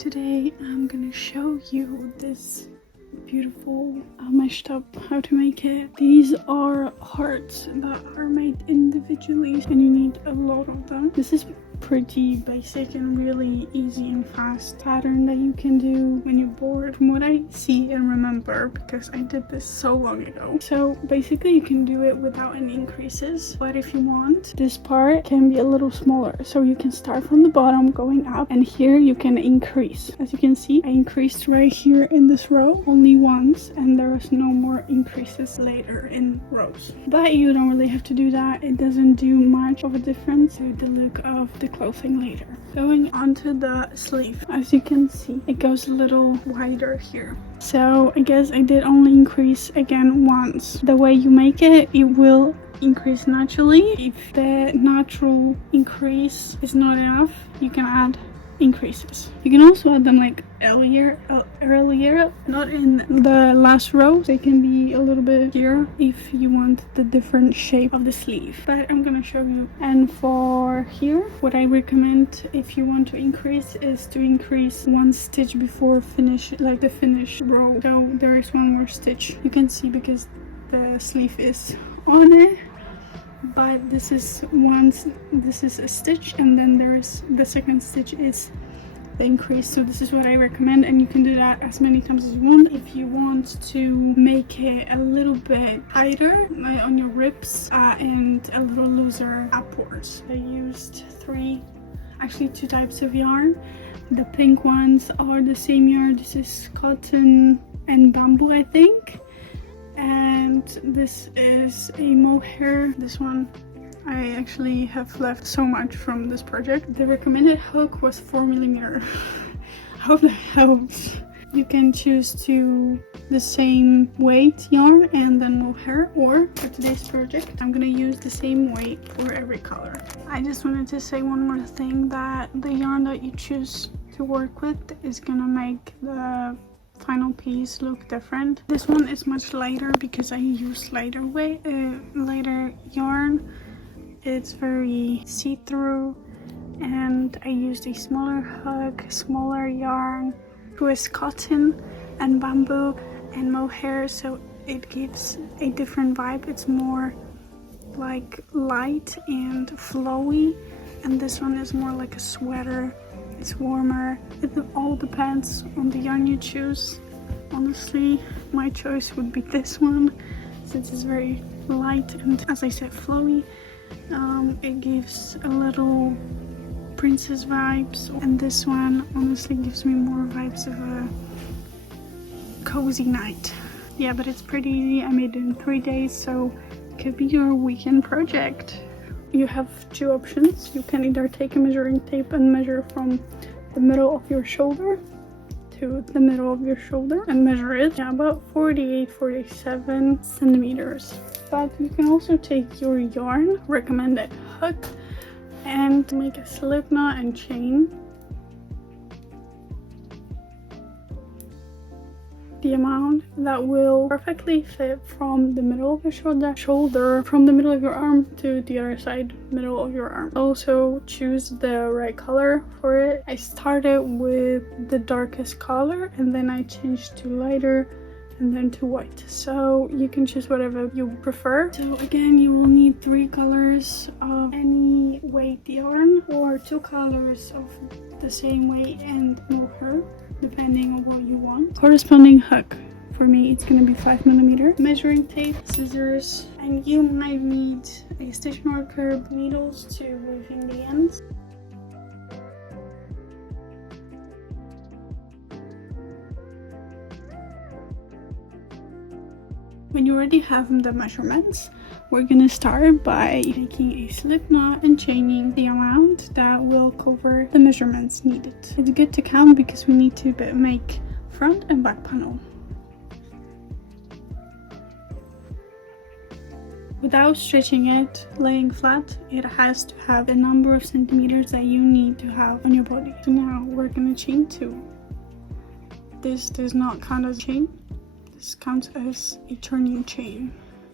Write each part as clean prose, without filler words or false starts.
Today I'm gonna show you this beautiful mesh top, how to make it. These are hearts that are made individually and you need a lot of them. This is pretty basic and really easy and fast pattern that you can do when you're bored, from what I see and remember, because I did this so long ago. So basically you can do it without any increases, but if you want, this part can be a little smaller, so you can start from the bottom going up, and here you can increase. As you can see, I increased right here in this row only once, and there is no more increases later in rows, but you don't really have to do that. It doesn't do much of a difference to the look of the clothing later. Going onto the sleeve, as you can see, it goes a little wider here. So I guess I did only increase again once. The way you make it, it will increase naturally. If the natural increase is not enough, you can add increases. You can also add them like earlier, not in the last row. They can be a little bit here if you want the different shape of the sleeve, but I'm gonna show you. And for here, what I recommend if you want to increase is to increase one stitch before finish, like the finish row. So there is one more stitch, you can see, because the sleeve is on it. But this is a stitch, and then there's the second stitch is the increase. So this is what I recommend, and you can do that as many times as you want. If you want to make it a little bit tighter on your ribs and a little looser upwards, I used two types of yarn. The pink ones are the same yarn. This is cotton and bamboo, I think. And this is a mohair. This one I actually have left so much from this project. The recommended hook was 4mm. I hope that helps. You can choose to the same weight yarn and then mohair, or for today's project I'm gonna use the same weight for every color. I just wanted to say one more thing, that the yarn that you choose to work with is gonna make the final piece look different. This one is much lighter because I used lighter yarn. It's very see-through, and I used a smaller hook, smaller yarn, with cotton and bamboo and mohair, so it gives a different vibe. It's more like light and flowy, and this one is more like a sweater. It's warmer. It all depends on the yarn you choose. Honestly, my choice would be this one, since it's very light and, as I said, flowy. It gives a little princess vibes, and this one honestly gives me more vibes of a cozy night. Yeah, but it's pretty easy. I made it in 3 days, so it could be your weekend project. You have two options. You can either take a measuring tape and measure from the middle of your shoulder to the middle of your shoulder and measure it, about 47 centimeters. But you can also take your yarn, recommended hook, and make a slip knot and chain the amount that will perfectly fit from the middle of your shoulder, from the middle of your arm to the other side, middle of your arm. Also choose the right color for it. I started with the darkest color and then I changed to lighter and then to white, so you can choose whatever you prefer. So again, you will need 3 colors of any weight yarn, or 2 colors of the same weight and mohair, depending on what you want. Corresponding hook, for me it's gonna be 5mm. Measuring tape, scissors, and you might need a stitch marker, needles to weave in the ends. When you already have the measurements, we're gonna start by making a slip knot and chaining the amount that will cover the measurements needed. It's good to count because we need to make front and back panel. Without stretching it, laying flat, it has to have the number of centimeters that you need to have on your body. So now we're gonna chain 2. This does not count as a chain. This counts as a turning chain.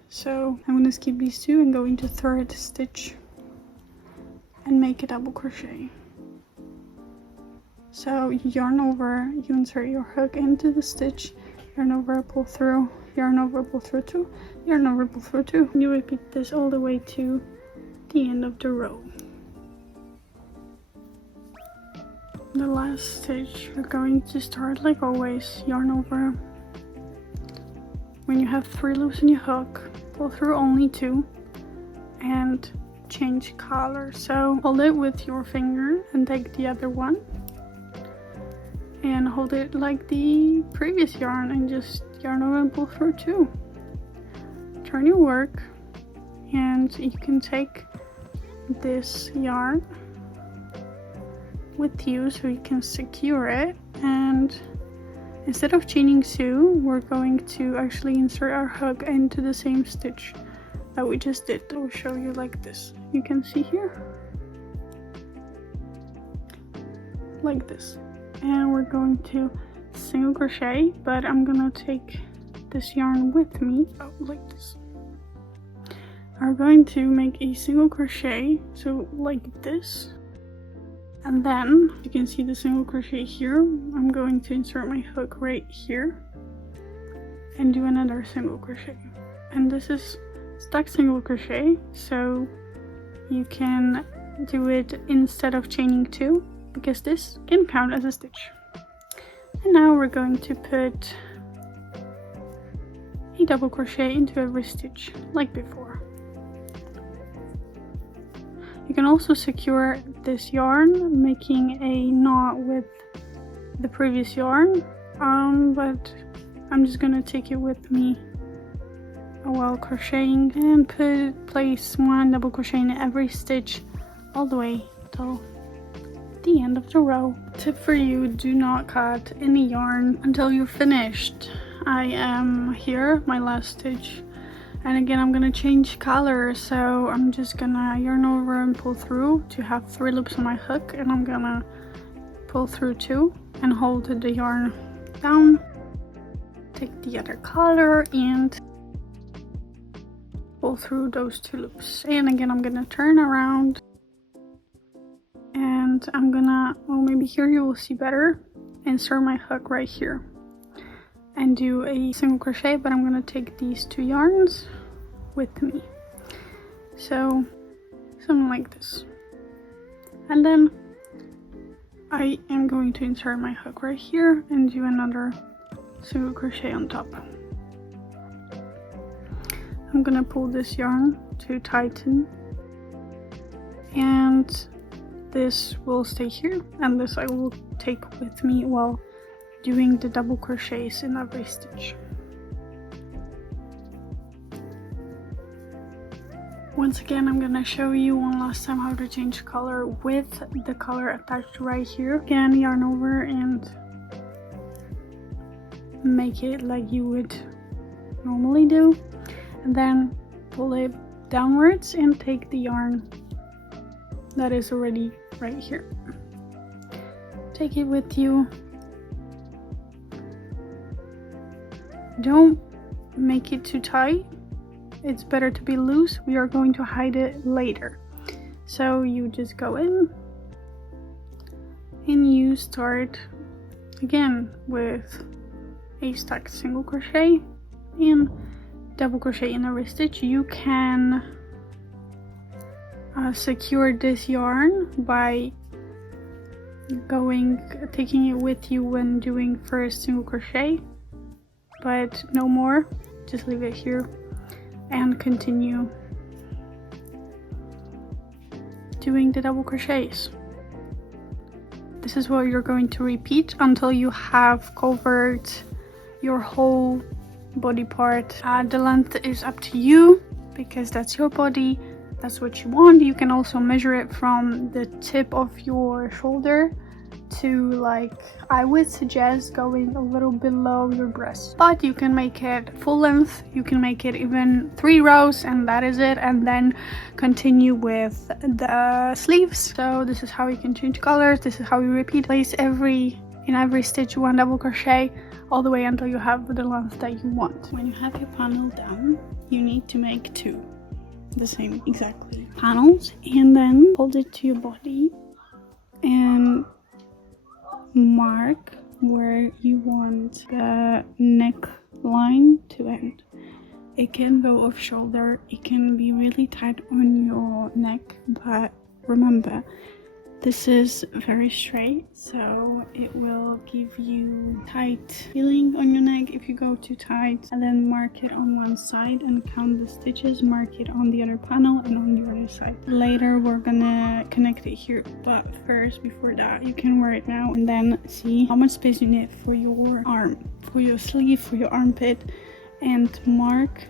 So I'm gonna skip these 2 and go into 3rd stitch and make a double crochet. So you yarn over, you insert your hook into the stitch, yarn over, pull through, yarn over, pull through 2, yarn over, pull through 2. You repeat this all the way to the end of the row. The last stitch, you're going to start like always, yarn over. When you have 3 loops in your hook, pull through only 2 and change color. So hold it with your finger and take the other one and hold it like the previous yarn and just yarn over and pull through 2. Turn your work, and you can take this yarn with you so you can secure it, and instead of chaining 2, we're going to actually insert our hook into the same stitch that we just did. I will show you like this. You can see here, like this. And we're going to single crochet, but I'm gonna take this yarn with me, like this. I'm going to make a single crochet, so like this. And then you can see the single crochet here. I'm going to insert my hook right here and do another single crochet. And this is stacked single crochet, so you can do it instead of chaining 2, because this can count as a stitch. And now we're going to put a double crochet into every stitch like before. You can also secure this yarn making a knot with the previous yarn, but I'm just gonna take it with me while crocheting and place 1 double crochet in every stitch all the way till the end of the row. Tip for you: do not cut any yarn until you're finished. I am here, my last stitch, and again I'm gonna change color, so I'm just gonna yarn over and pull through to have 3 loops on my hook, and I'm gonna pull through 2 and hold the yarn down, take the other color and pull through those 2 loops. And again I'm gonna turn around, and I'm gonna, well, maybe here you will see better, insert my hook right here and do a single crochet, but I'm gonna take these 2 yarns with me, so something like this. And then I am going to insert my hook right here and do another single crochet on top. I'm gonna pull this yarn to tighten, and this will stay here, and this I will take with me while doing the double crochets in every stitch. Once again, I'm gonna show you one last time how to change color with the color attached right here. Again, yarn over and make it like you would normally do, and then pull it downwards and take the yarn that is already right here. Take it with you. Don't make it too tight. It's better to be loose. We are going to hide it later. So you just go in and you start again with a stacked single crochet and double crochet in every stitch. You can secure this yarn by taking it with you when doing first single crochet, but no more. Just leave it here and continue doing the double crochets. This is what you're going to repeat until you have covered your whole body part. The length is up to you because that's your body, that's what you want. You can also measure it from the tip of your shoulder to, like, I would suggest going a little below your breast, but you can make it full length. You can make it even 3 rows and that is it, and then continue with the sleeves. So this is how you can change colors. This is how you repeat. Place in every stitch 1 double crochet all the way until you have the length that you want. When you have your panel down, you need to make 2 the same exactly panels, and then hold it to your body and mark where you want the neckline to end. It can go off shoulder, it can be really tight on your neck, but remember, this is very straight, so it will give you tight feeling on your neck if you go too tight. And then mark it on one side and count the stitches, mark it on the other panel and on the other side. Later we're gonna connect it here, but first, before that, you can wear it now and then see how much space you need for your arm, for your sleeve, for your armpit, and mark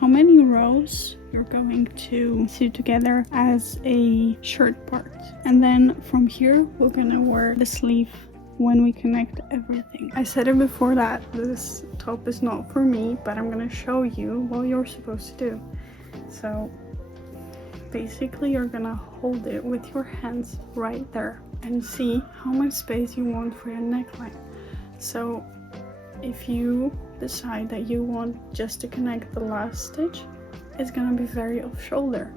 how many rows you're going to sew together as a shirt part. And then from here we're gonna wear the sleeve when we connect everything. I said it before that this top is not for me, but I'm gonna show you what you're supposed to do. So basically you're gonna hold it with your hands right there and see how much space you want for your neckline. So if you decide that you want just to connect the last stitch, it's gonna be very off shoulder.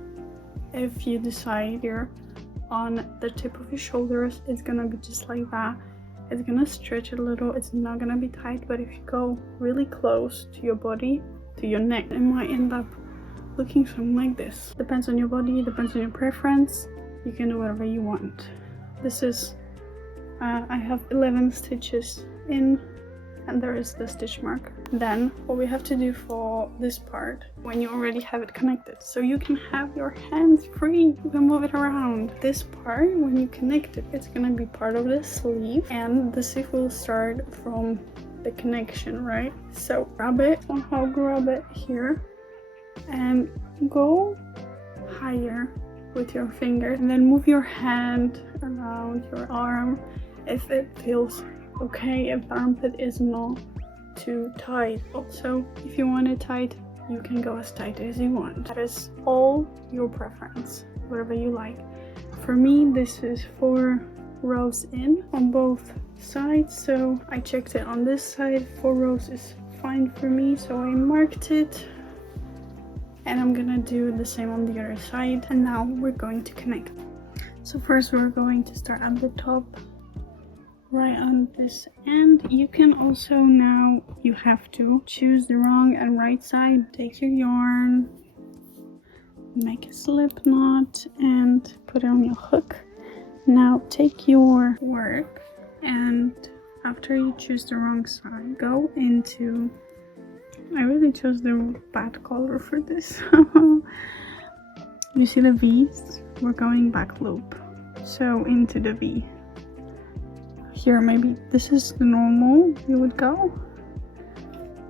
If you decide here on the tip of your shoulders, it's gonna be just like that. It's gonna stretch a little, it's not gonna be tight, but if you go really close to your body, to your neck, it might end up looking something like this. Depends on your body, depends on your preference. You can do whatever you want. This is I have 11 stitches in, and there is the stitch marker. Then what we have to do for this part, when you already have it connected, so you can have your hands free, you can move it around. This part, when you connect it, it's gonna be part of the sleeve, and the sleeve will start from the connection, right? So grab it, somehow grab it here, and go higher with your finger, and then move your hand around your arm if it feels okay, if the armpit is not too tight. Also, if you want it tight, you can go as tight as you want. That is all your preference, whatever you like. For me, this is 4 rows in on both sides, so I checked it on this side. 4 rows is fine for me, so I marked it, and I'm gonna do the same on the other side. And now we're going to connect. So first we're going to start at the top, right on this end. You can also, now you have to choose the wrong and right side. Take your yarn, make a slip knot, and put it on your hook. Now take your work, and after you choose the wrong side, go into, I really chose the bad color for this. You see the V's? We're going back loop, so into the V. Here, maybe this is the normal you would go,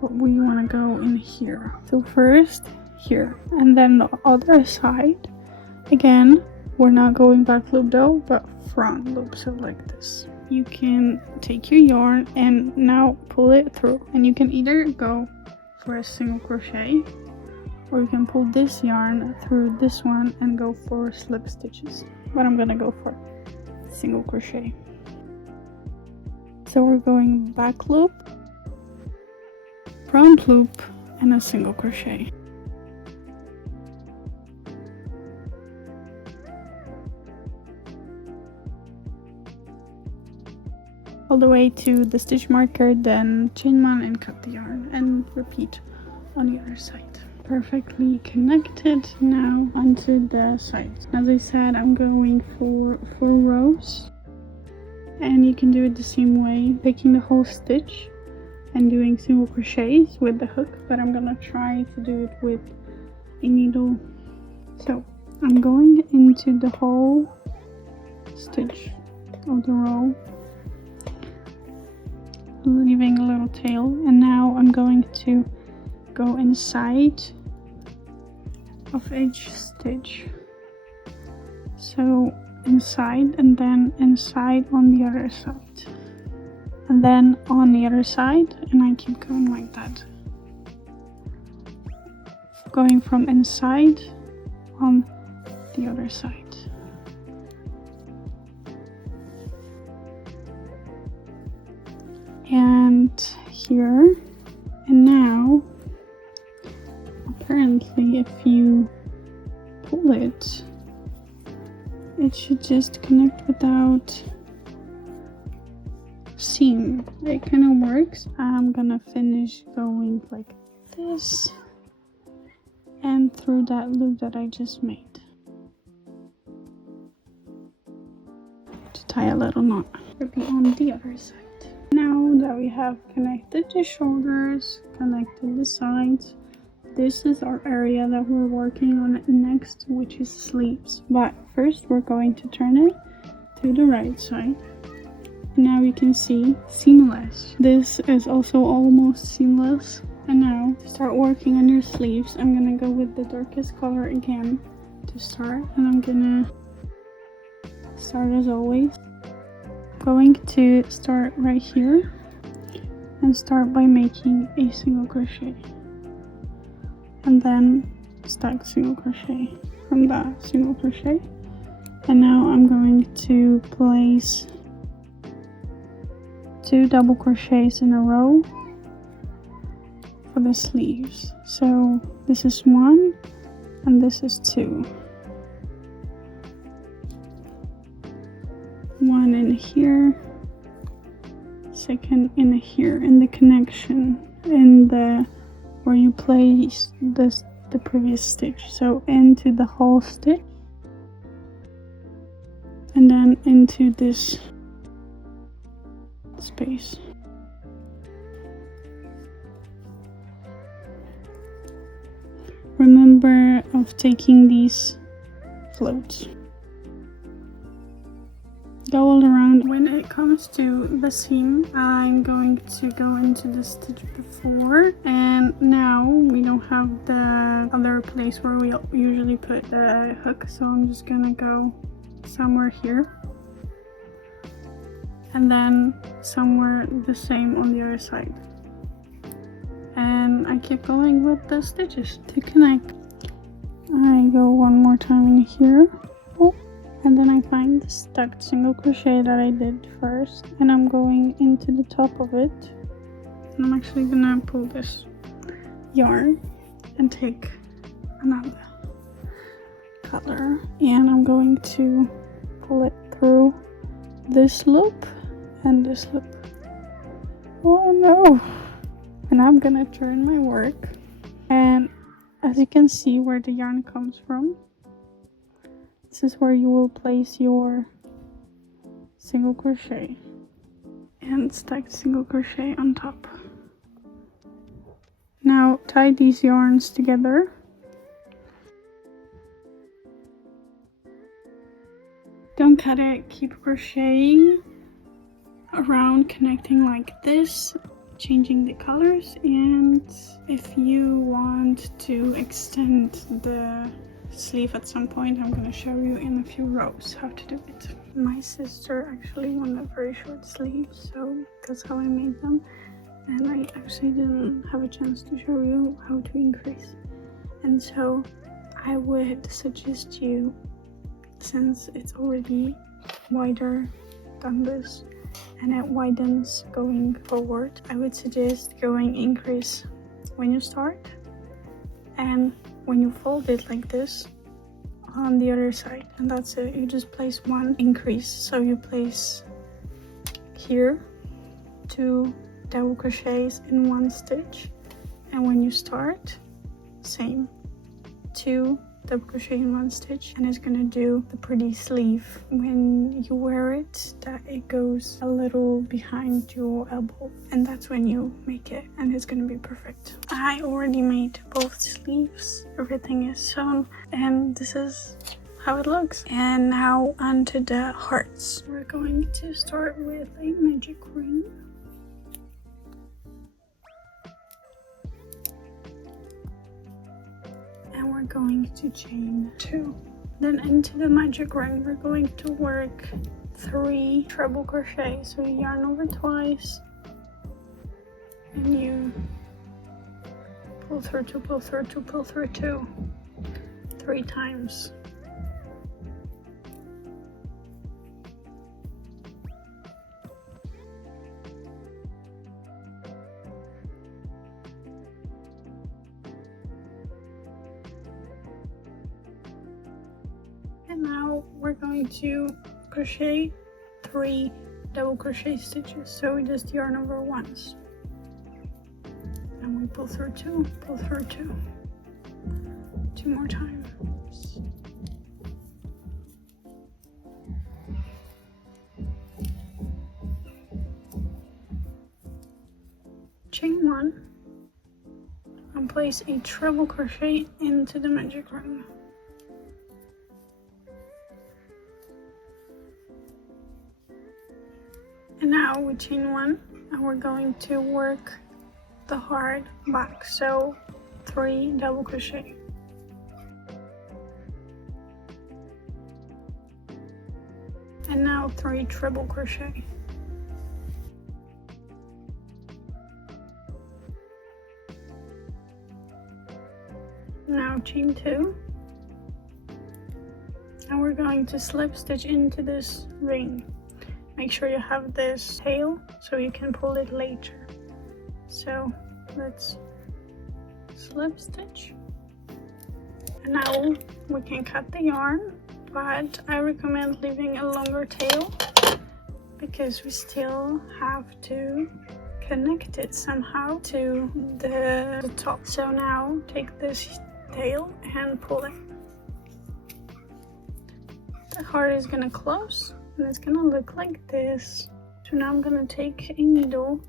but we want to go in here. So first here, and then the other side. Again, we're not going back loop though, but front loop, so like this. You can take your yarn and now pull it through, and you can either go for a single crochet, or you can pull this yarn through this one and go for slip stitches, but I'm gonna go for single crochet. So we're going back loop, front loop, and a single crochet. All the way to the stitch marker, then chain one and cut the yarn, and repeat on the other side. Perfectly connected. Now onto the sides. As I said, I'm going for 4 rows. And you can do it the same way, taking the whole stitch and doing single crochets with the hook, but I'm gonna try to do it with a needle. So I'm going into the whole stitch of the row, leaving a little tail, and now I'm going to go inside of each stitch. So inside, and then inside on the other side, and then on the other side, and I keep going like that, going from inside on the other side. And here, and now apparently if you pull it, it should just connect without seam. It kind of works. I'm gonna finish going like this and through that loop that I just made to tie a little knot. It'll be on the other side. Now that we have connected the shoulders, connected the sides, this is our area that we're working on next, which is sleeves. But first we're going to turn it to the right side. Now you can see seamless. This is also almost seamless. And now to start working on your sleeves, I'm gonna go with the darkest color again to start. And I'm gonna start as always. Going to start right here and start by making a single crochet. And then stack single crochet from that single crochet. And now I'm going to place 2 double crochets in a row for the sleeves. So this is 1 and this is 2. 1 in here, second in here, in the connection, in the where you place the previous stitch. So into the whole stitch and then into this space. Remember of taking these floats. Go all around. When it comes to the seam, I'm going to go into the stitch before, and now we don't have the other place where we usually put the hook, so I'm just gonna go somewhere here and then somewhere the same on the other side, and I keep going with the stitches to connect. I go one more time in here. And then I find the stuck single crochet that I did first, and I'm going into the top of it, and I'm actually gonna pull this yarn and take another color, and I'm going to pull it through this loop and this loop. Oh no! And I'm gonna turn my work, and as you can see where the yarn comes from, this is where you will place your single crochet and stack single crochet on top. Now tie these yarns together. Don't cut it, keep crocheting around, connecting like this, changing the colors, and if you want to extend the sleeve at some point, I'm going to show you in a few rows how to do it. My sister actually wanted very short sleeves, so that's how I made them, and I actually didn't have a chance to show you how to increase, and so I would suggest you, since it's already wider than this and it widens going forward, I would suggest going increase when you start, and when you fold it like this on the other side, and that's it. You just place 1 increase, so you place here 2 double crochets in 1 stitch, and when you start, same, 2 double crochet in 1 stitch, and it's gonna do the pretty sleeve. When you wear it, that it goes a little behind your elbow, and that's when you make it, and it's gonna be perfect. I already made both sleeves, everything is sewn, and this is how it looks. And now onto the hearts. We're going to start with a magic ring. And we're going to chain 2. Then into the magic ring we're going to work 3 treble crochet. So you yarn over twice and you pull through 2, pull through 2, pull through 2 3 times. And now we're going to crochet 3 double crochet stitches. So we just yarn over once, and we pull through two, two more times. Chain one and place a treble crochet into the magic ring. And now we chain one and we're going to work the heart back, so 3 double crochet. And now 3 treble crochet. Now chain 2, and we're going to slip stitch into this ring. Make sure you have this tail so you can pull it later. So let's slip stitch, and now we can cut the yarn, but I recommend leaving a longer tail because we still have to connect it somehow to the top. So now take this tail and pull it. The heart is gonna close and it's gonna look like this. So now I'm gonna take a needle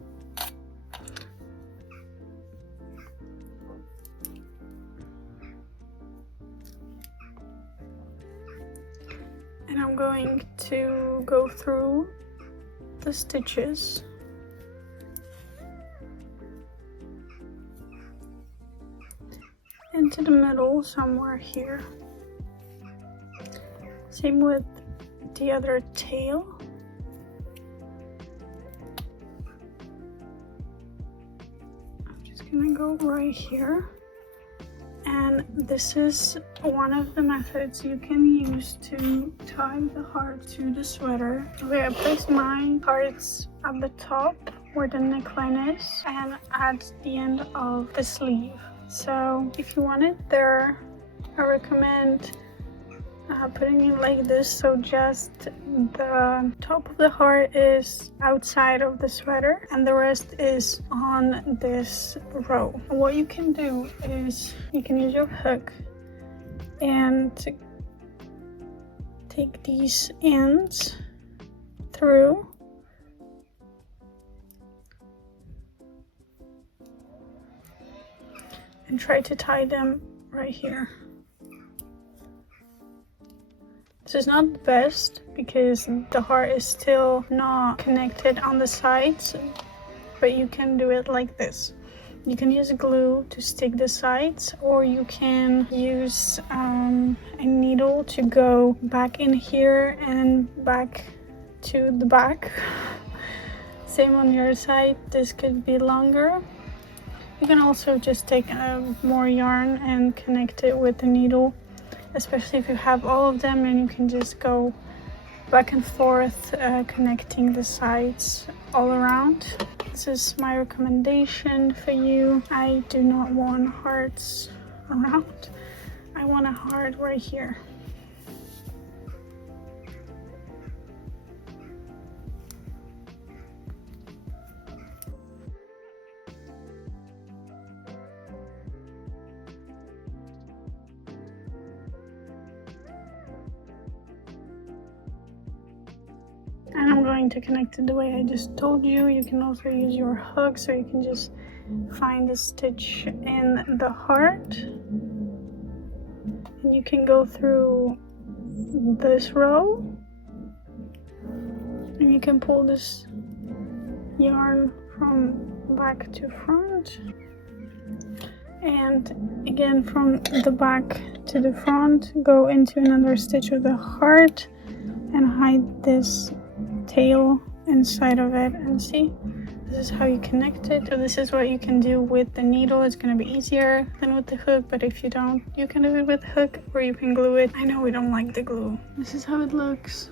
and I'm going to go through the stitches into the middle somewhere here. Same with the other tail. I'm just gonna go right here. And this is one of the methods you can use to tie the heart to the sweater. Okay, I placed my hearts at the top where the neckline is and at the end of the sleeve. So if you want it there, I recommend putting it like this, so just the top of the heart is outside of the sweater and the rest is on this row. What you can do is you can use your hook and take these ends through and try to tie them right here. This is not the best because the heart is still not connected on the sides, but you can do it like this. You can use glue to stick the sides, or you can use a needle to go back in here and back to the back. Same on your side, this could be longer. You can also just take more yarn and connect it with the needle, especially if you have all of them, and you can just go back and forth connecting the sides all around. This is my recommendation for you. I do not want hearts around. I want a heart right here. And I'm going to connect it the way I just told you. You can also use your hook, so you can just find the stitch in the heart. And you can go through this row. And you can pull this yarn from back to front. And again, from the back to the front, go into another stitch of the heart and hide this tail inside of it, and see, this is how you connect it. So this is what you can do with the needle. It's going to be easier than with the hook, but if you don't, you can do it with the hook or you can glue it. I know we don't like the glue. This is how it looks.